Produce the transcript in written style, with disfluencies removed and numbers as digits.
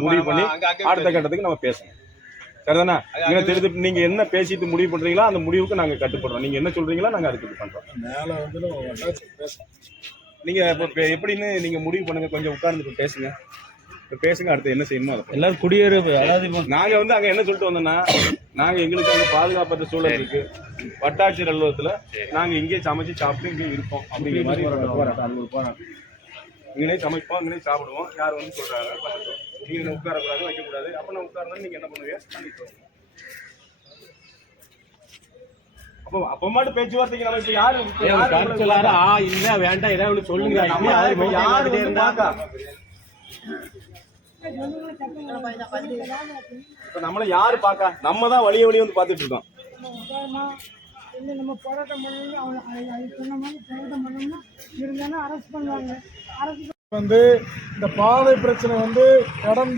முடிவு பண்ணி அடுத்த கட்டத்துக்கு நம்ம பேசணும். சரிதானா? தெரிஞ்சு நீங்க என்ன பேசிட்டு முடிவு பண்றீங்களோ அந்த முடிவுக்கு நாங்க கட்டுப்படுறோம். நீங்க என்ன சொல்றீங்களோ நாங்க அதுக்கு இது பண்றோம். நீங்க இப்ப எப்படின்னு நீங்க முடிவு பண்ணுங்க. கொஞ்சம் உட்கார்ந்து பேசுங்க. பேசுங்க. அடுத்து என்ன செய்யணுமோ அதை எல்லாரும் குடியேறும். அதாவது நாங்க அங்க என்ன சொல்லிட்டு வந்தோம்னா, நாங்க எங்களுக்கு அங்க பாதுகாப்பற்ற சூழல் இருக்கு. வட்டாட்சியர் அலுவலகத்துல நாங்க இங்கே சமைச்சு சாப்பிட்டு இங்கே இருப்போம் அப்படிங்கிற மாதிரி போராட்டம். இங்கே சமைப்போம், இங்கே சாப்பிடுவோம். யார் வந்து சொல்றாங்க பண்ணட்டும். நீங்க உட்காரக்கூடாது, வைக்கக்கூடாது. அப்ப நான் உட்கார்ந்தா நீங்க என்ன பண்ணுவீங்க? அப்ப மட்டும் பேச்சுவார்த்தைக்கு நம்ம இப்ப யாரு இல்ல வேண்டாம் ஏதாவது சொல்லுங்க. இப்ப நம்மள யாரு பாக்கா? நம்ம தான் வழிய வந்து பாத்துட்டு இருக்கோம். நம்ம போராட்டம் பண்ணி சொன்ன மாதிரி போராட்டம் பண்ணோம்னா இருந்தாலும் அரசு பண்ணுவாங்க. அரசு வந்து இந்த பாதை பிரச்சனை வந்து கடந்த